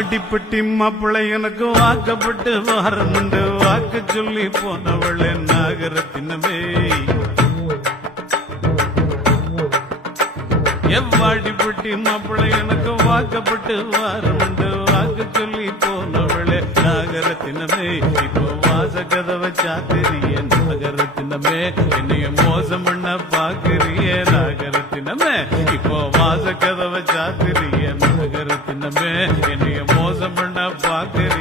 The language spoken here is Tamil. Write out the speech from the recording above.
வாடிப்பட்டி மாப்பிள்ளை எனக்கு வாக்கப்பட்டு வாரமுண்டு வாக்கு சொல்லி போனவளே நாகரத்தினமே எவ்வாடிப்பட்டி மாப்பிள்ளை எனக்கு வாக்கப்பட்டு வாரமுண்டு வாக்கு சொல்லி போனவளே நாகரத்தினமே இப்போ வாச கதவை சாத்திரிய நாகரத்தினமே என்னைய மோசம் பண்ண பாக்குறிய நாகரத்தினமே இப்போ வாச கதவை சாத்திரிய நாகரத்தினமே என்னைய மோசம் பண்ண பாக்குறிய